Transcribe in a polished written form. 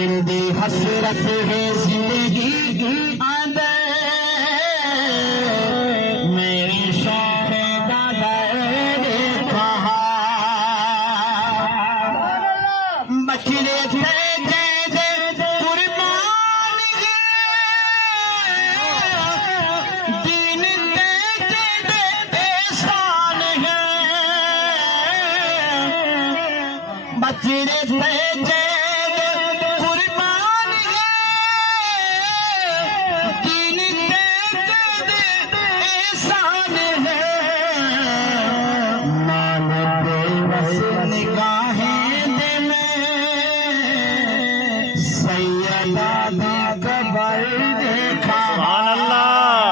दिल दी हसरत है जिंदगी आंदे मेरी शौरे दा दर्द कहा बचड़े थे बचड़े जैद कुर्बान है दीन जैद एहसान है मान बेबस निगाहें दे में सैयदा दा कबर देखा। सुभान अल्लाह।